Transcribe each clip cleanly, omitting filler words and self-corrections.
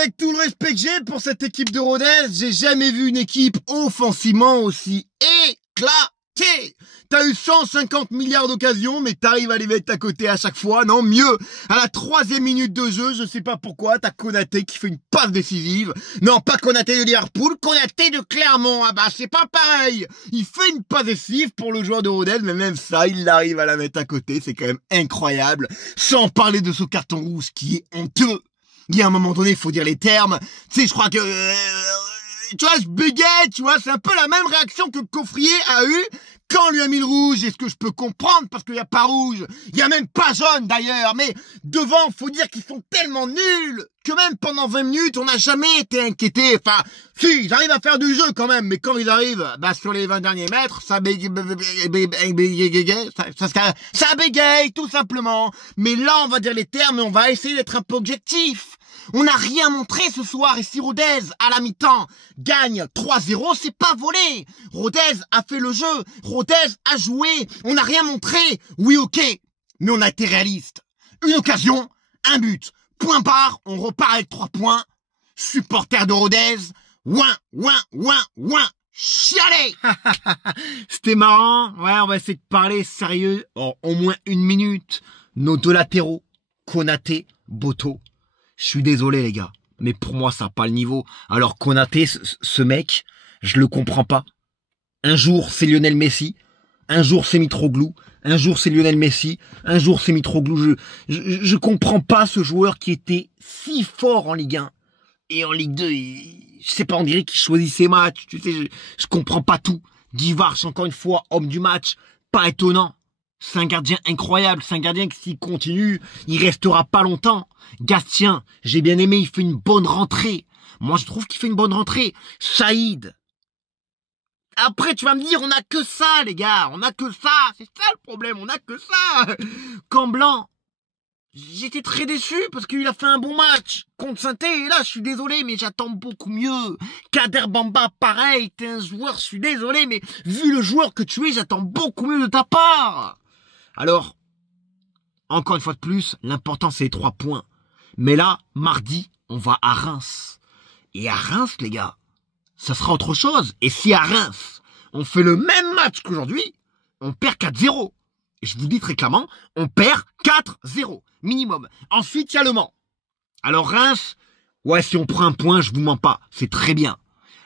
Avec tout le respect que j'ai pour cette équipe de Rodez, j'ai jamais vu une équipe offensivement aussi éclatée. T'as eu 150 milliards d'occasions, mais t'arrives à les mettre à côté à chaque fois. Non, mieux, à la 3e minute de jeu, je sais pas pourquoi, t'as Konaté qui fait une passe décisive. Non, pas Konaté de Liverpool, Konaté de Clermont. Ah bah, c'est pas pareil. Il fait une passe décisive pour le joueur de Rodez, mais même ça, il arrive à la mettre à côté. C'est quand même incroyable. Sans parler de ce carton rouge qui est honteux. Il y a un moment donné, il faut dire les termes. Tu sais, je crois que... tu vois, je bégaye, tu vois, c'est un peu la même réaction que Coffrier a eu quand on lui a mis le rouge. Et ce que je peux comprendre, parce qu'il n'y a pas rouge, il n'y a même pas jaune d'ailleurs, mais devant, faut dire qu'ils sont tellement nuls que même pendant 20 minutes, on n'a jamais été inquiété. Enfin, si, ils arrivent à faire du jeu quand même, mais quand ils arrivent sur les 20 derniers mètres, ça bégaye, tout simplement. Mais là, on va dire les termes et on va essayer d'être un peu objectif. On n'a rien montré ce soir et si Rodez, à la mi-temps, gagne 3-0, c'est pas volé. Rodez a fait le jeu, Rodez a joué, on n'a rien montré. Oui, ok, mais on a été réaliste. Une occasion, un but, point barre, on repart avec 3 points. Supporter de Rodez, ouin, chialez. C'était marrant, ouais, on va essayer de parler sérieux, au moins 1 minute. Nos deux latéraux, Konaté, Boto. Je suis désolé les gars, mais pour moi ça n'a pas le niveau. Alors Konaté, ce mec, je le comprends pas. Un jour c'est Lionel Messi, un jour c'est Mitroglou, un jour c'est Lionel Messi, un jour c'est Mitroglou. Je comprends pas ce joueur qui était si fort en Ligue 1 et en Ligue 2. Je sais pas, on dirait qu'il choisit ses matchs. Tu sais, je comprends pas tout. Divarch encore une fois, homme du match, pas étonnant. C'est un gardien incroyable, c'est un gardien qui s'il continue, il restera pas longtemps. Gastien, j'ai bien aimé, il fait une bonne rentrée. Moi, je trouve qu'il fait une bonne rentrée. Saïd. Après, tu vas me dire, on a que ça, les gars, on a que ça. C'est ça le problème, on a que ça. Camblanc, j'étais très déçu parce qu'il a fait un bon match contre Saint-Étienne. Et là, je suis désolé, mais j'attends beaucoup mieux. Kader Bamba, pareil, t'es un joueur, je suis désolé, mais vu le joueur que tu es, j'attends beaucoup mieux de ta part. Alors, encore une fois de plus, l'important c'est les 3 points. Mais là, mardi, on va à Reims. Et à Reims, les gars, ça sera autre chose. Et si à Reims, on fait le même match qu'aujourd'hui, on perd 4-0. Et je vous dis très clairement, on perd 4-0, minimum. Ensuite, il y a Le Mans. Alors Reims, ouais, si on prend un point, je vous mens pas, c'est très bien.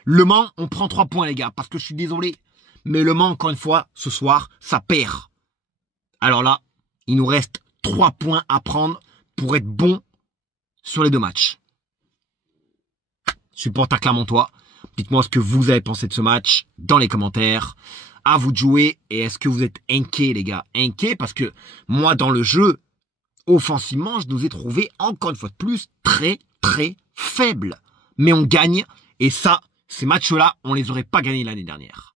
Le Mans, on prend 3 points, les gars, parce que je suis désolé. Mais Le Mans, encore une fois, ce soir, ça perd. Alors là, il nous reste 3 points à prendre pour être bon sur les 2 matchs. Supporter clermontois, dites-moi ce que vous avez pensé de ce match dans les commentaires. À vous de jouer. Et est-ce que vous êtes inquiets, les gars? Inquiets parce que moi, dans le jeu, offensivement, je nous ai trouvé encore une fois de plus très, très faibles. Mais on gagne. Et ça, ces matchs-là, on les aurait pas gagnés l'année dernière.